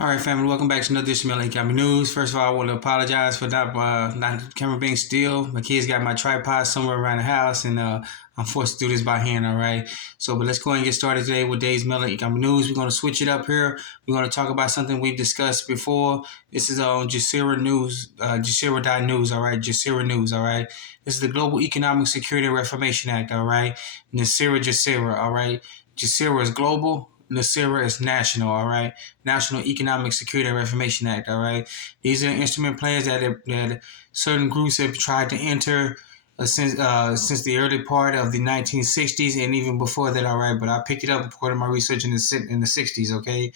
All right, family. Welcome back to another edition of Economic News. First of all, I want to apologize for not the camera being still. My kids got my tripod somewhere around the house, and I'm forced to do this by hand. All right. But let's go ahead and get started today with today's Economic News. We're going to switch it up here. We're going to talk about something we've discussed before. This is on Gesara News, Gesara.news. All right, Gesara News. All right. This is the Global Economic Security and Reformation Act. All right, Nesara Gesara. All right. Gesara is global. Nesara is national. All right. National Economic Security and Reformation Act. All right, these are instrument plans that certain groups have tried to enter since the early part of the 1960s and even before that. All right, but I picked it up according to my research in the 60s. Okay,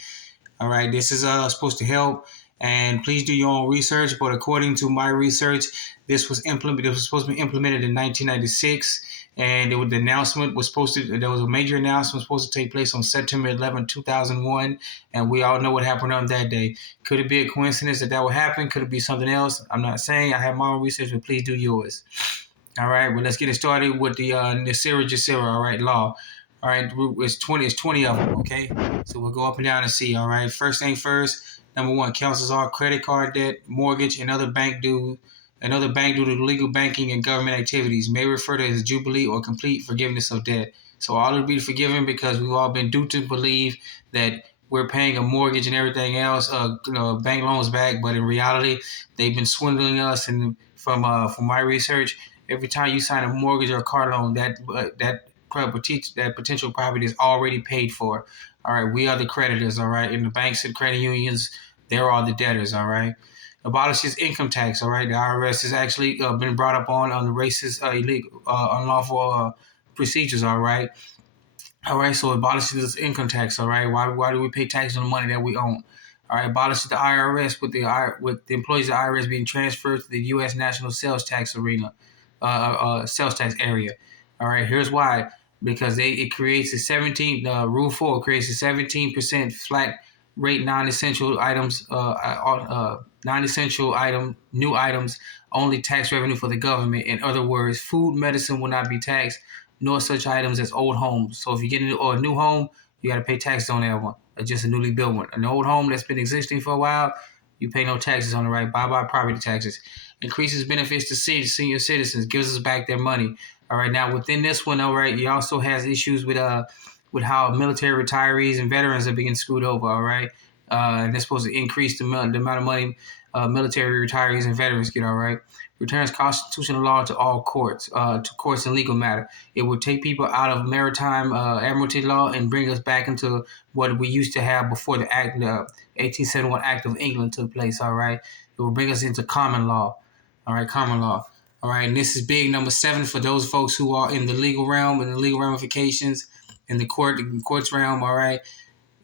all right, this is supposed to help. And please do your own research. But according to my research, this was implemented. It was supposed to be implemented in 1996, and the announcement was supposed to. There was a major announcement supposed to take place on September 11, 2001, and we all know what happened on that day. Could it be a coincidence that would happen? Could it be something else? I'm not saying. I have my own research, but please do yours. All right, well, let's get it started with the Nesara Gesara, all right, law. All right, it's 20 of them, okay? So we'll go up and down and see, all right? First thing first, number one, cancels all credit card debt, mortgage, and other bank due to legal banking and government activities may refer to as jubilee or complete forgiveness of debt. So all will be forgiven because we've all been duped to believe that we're paying a mortgage and everything else, bank loans back, but in reality, they've been swindling us. And from my research, every time you sign a mortgage or a car loan, that potential property is already paid for. All right, we are the creditors. All right, and the banks and credit unions, they're all the debtors. All right, abolishes income tax. All right, the IRS has actually been brought up on the racist, illegal, unlawful procedures. All right. All right, so abolishes income tax. All right, why do we pay tax on the money that we own? All right, abolishes the IRS with the employees of the IRS being transferred to the U.S. national sales tax sales tax area. All right, here's why: because it creates a 17 Rule 4 creates a 17% flat rate non-essential items, new items only tax revenue for the government. In other words, food, medicine will not be taxed, nor such items as old homes. So if you get a new home, you got to pay taxes on that one. Or just a newly built one. An old home that's been existing for a while, you pay no taxes on it, right? Bye-bye property taxes. Increases benefits to senior citizens, gives us back their money. All right, now within this one, all right, it also has issues with how military retirees and veterans are being screwed over, all right? And they're supposed to increase the amount of money military retirees and veterans get, all right? Returns constitutional law to all courts, to courts in legal matter. It will take people out of maritime admiralty law and bring us back into what we used to have before the 1871 Act of England took place, all right? It will bring us into common law, all right, common law. All right, and this is big number 7 for those folks who are in the legal realm and the legal ramifications in the courts realm, all right?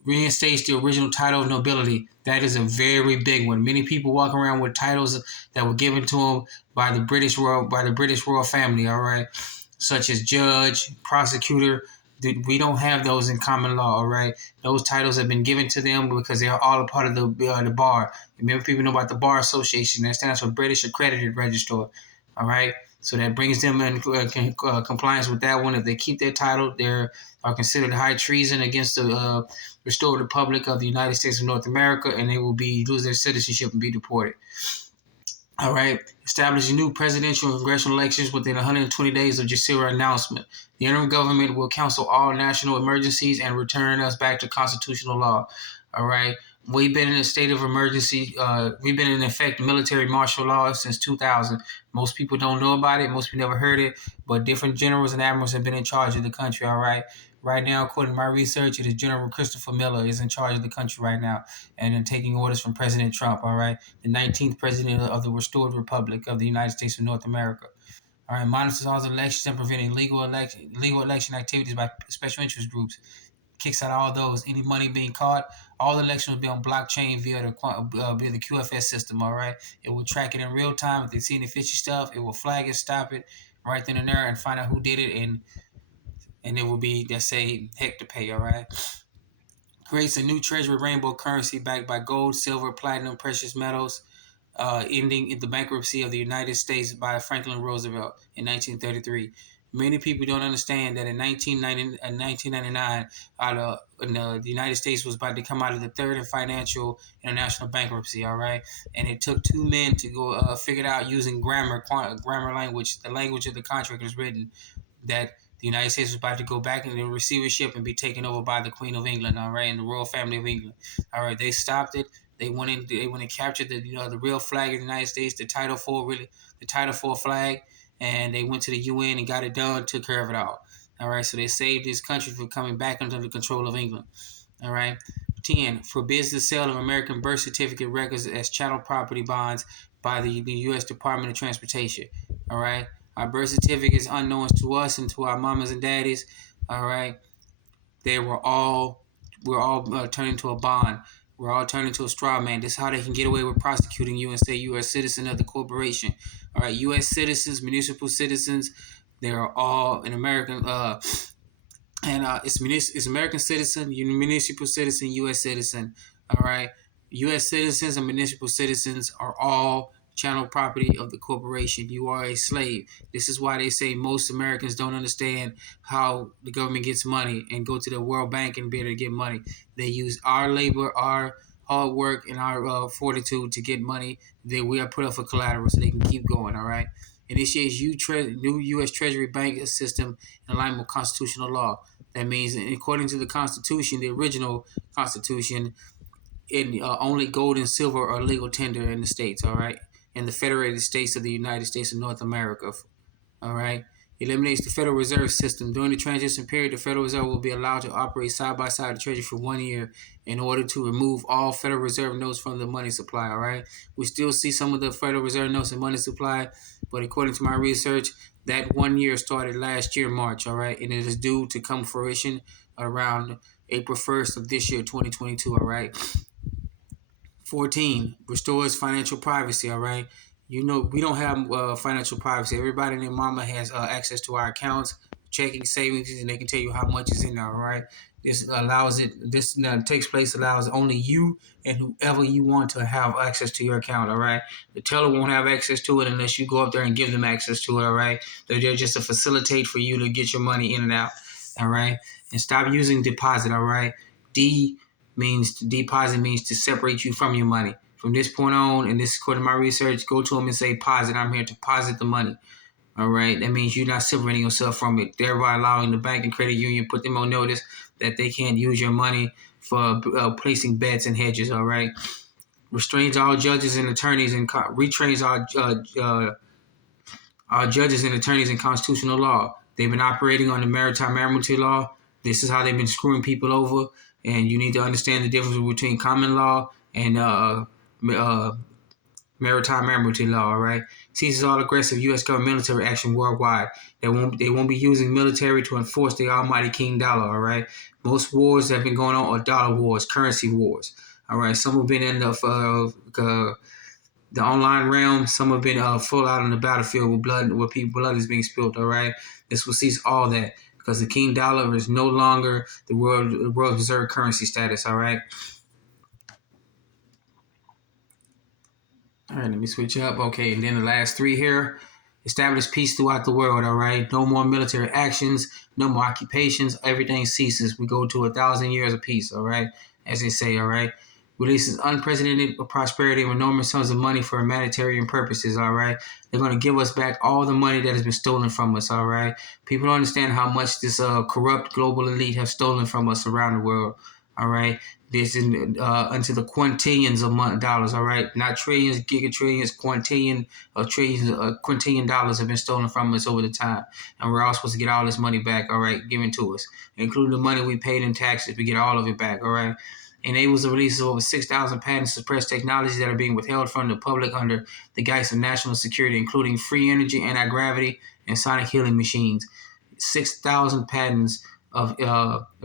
Reinstates the original title of nobility. That is a very big one. Many people walk around with titles that were given to them by the British royal family, all right, such as judge, prosecutor. We don't have those in common law, all right? Those titles have been given to them because they are all a part of the bar. Remember, people know about the Bar Association. That stands for British Accredited Registrar, all right? So that brings them in compliance with that one. If they keep their title, they are considered high treason against the restored republic of the United States of North America, and they will lose their citizenship and be deported. All right. Establishing new presidential and congressional elections within 120 days of Gesara announcement. The interim government will cancel all national emergencies and return us back to constitutional law. All right. We've been in a state of emergency. We've been in effect military martial law since 2000. Most people don't know about it. Most people never heard it. But different generals and admirals have been in charge of the country. All right. Right now, according to my research, it is General Christopher Miller is in charge of the country right now and taking orders from President Trump, all right? The 19th president of the restored republic of the United States of North America. All right, monitors all elections and preventing illegal election activities by special interest groups. Kicks out all those. Any money being caught, all elections will be on blockchain via the QFS system, all right? It will track it in real time. If they see any fishy stuff, it will flag it, stop it right then and there, and find out who did it, and it will be, let's say, heck to pay, all right? Creates a new treasury rainbow currency backed by gold, silver, platinum, precious metals, ending in the bankruptcy of the United States by Franklin Roosevelt in 1933. Many people don't understand that in 1999, the United States was about to come out of the third and financial international bankruptcy. All right, and it took two men to go figure it out using grammar language. The language of the contract is written that the United States was about to go back into receivership and be taken over by the Queen of England, all right, and the royal family of England. All right, they stopped it. They went in. They went and captured the real flag of the United States, the Title IV flag, and they went to the UN and got it done. Took care of it all. All right, so they saved this country from coming back under the control of England. All right. 10. Forbids the sale of American birth certificate records as chattel property bonds by the U.S. Department of Transportation. All right. Our birth certificates, unknown to us and to our mamas and daddies, all right, we're all turned into a bond. We're all turned into a straw man. This is how they can get away with prosecuting you and say you are a citizen of the corporation. All right, U.S. citizens, municipal citizens, they are all an American. It's American citizen, municipal citizen, U.S. citizen. All right, U.S. citizens and municipal citizens are all chattel property of the corporation. You are a slave. This is why they say most Americans don't understand how the government gets money and go to the World Bank and be able to get money. They use our labor, our hard work, and our fortitude to get money that we are put up for collateral so they can keep going. All right. Initiates new U.S. Treasury bank system in alignment with constitutional law. That means, according to the Constitution, the original Constitution, only gold and silver are legal tender in the states. All right, in the Federated States of the United States of North America. All right. Eliminates the Federal Reserve System. During the transition period, the Federal Reserve will be allowed to operate side by side with the Treasury for 1 year in order to remove all Federal Reserve notes from the money supply. All right. We still see some of the Federal Reserve notes in money supply, but according to my research, that 1 year started last year, March. All right. And it is due to come fruition around April 1st of this year, 2022. All right. 14, restores financial privacy, all right? You know, we don't have financial privacy. Everybody and their mama has access to our accounts, checking, savings, and they can tell you how much is in there, all right? This takes place, allows only you and whoever you want to have access to your account, all right? The teller won't have access to it unless you go up there and give them access to it, all right? They're there just to facilitate for you to get your money in and out, all right? And stop using deposit, all right? Deposit means to separate you from your money. From this point on, and this is according to my research, go to them and say, posit. I'm here to posit the money. All right. That means you're not separating yourself from it, thereby allowing the bank and credit union put them on notice that they can't use your money for placing bets and hedges. All right. Restrains all judges and attorneys and retrains our judges and attorneys in constitutional law. They've been operating on the maritime admiralty law. This is how they've been screwing people over. And you need to understand the difference between common law and maritime admiralty law. All right, ceases all aggressive U.S. government military action worldwide. They won't be using military to enforce the almighty king dollar. All right, most wars that have been going on are dollar wars, currency wars. All right, some have been in the online realm. Some have been full out on the battlefield with blood is being spilled. All right, this will cease all that because the king dollar is no longer the world reserve currency status. All right. All right, let me switch up. Okay, and then the last three here. Establish peace throughout the world, all right? No more military actions, no more occupations. Everything ceases. We go to 1,000 years of peace, all right? As they say, all right? Releases unprecedented prosperity of enormous sums of money for humanitarian purposes, all right? They're going to give us back all the money that has been stolen from us, all right? People don't understand how much this corrupt global elite have stolen from us around the world, all right? This is into the quintillions of dollars, all right? Not trillions, gigatrillions, quintillion dollars have been stolen from us over the time. And we're all supposed to get all this money back, all right, given to us, including the money we paid in taxes. We get all of it back, all right? Enables the release of over 6,000 patent suppressed technologies that are being withheld from the public under the guise of national security, including free energy, anti-gravity, and sonic healing machines. 6,000 patents of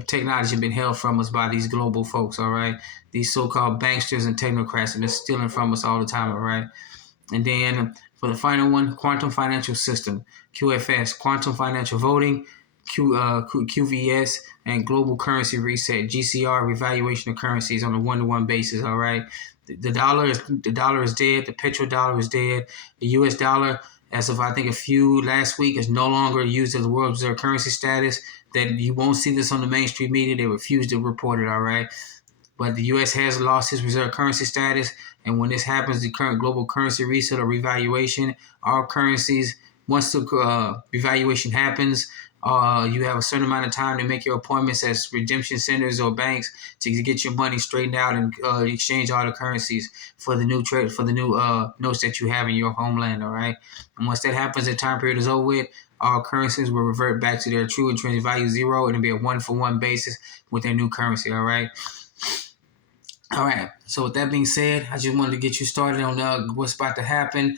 technology have been held from us by these global folks, all right? These so-called banksters and technocrats have been stealing from us all the time, all right? And then for the final one, quantum financial system, QFS, quantum financial voting, QVS, and global currency reset, GCR, revaluation of currencies on a one-to-one basis, all right? The dollar is dead. The petrodollar is dead. The U.S. dollar as of I think last week, is no longer used as the world reserve currency status. That you won't see this on the mainstream media. They refuse to report it. All right. But the U.S. has lost its reserve currency status, and when this happens, the current global currency reset or revaluation, all currencies, once the revaluation happens, you have a certain amount of time to make your appointments as redemption centers or banks to get your money straightened out and exchange all the currencies for the new notes that you have in your homeland. All right, and once that happens, the time period is over with. All currencies will revert back to their true intrinsic value 0, and it'll be a 1-for-1 basis with their new currency. All right. All right. So with that being said, I just wanted to get you started on what's about to happen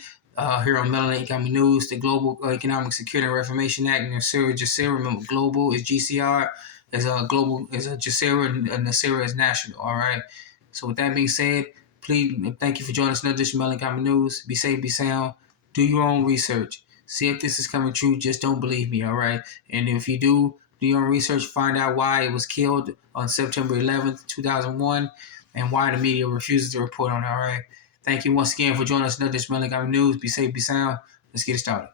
here on Melanin Economic News, the Global Economic Security and Reformation Act, and Nesara Gesara. Remember, global is GCR, is global is a Gesara, and Nesara is national. All right. So with that being said, please thank you for joining us in this Melanin Economic News. Be safe, be sound. Do your own research. See if this is coming true. Just don't believe me. All right. And if you do your own research, find out why it was killed on September 11th, 2001. And why the media refuses to report on it. All right. Thank you once again for joining us in this Melanin News. Be safe, be sound. Let's get it started.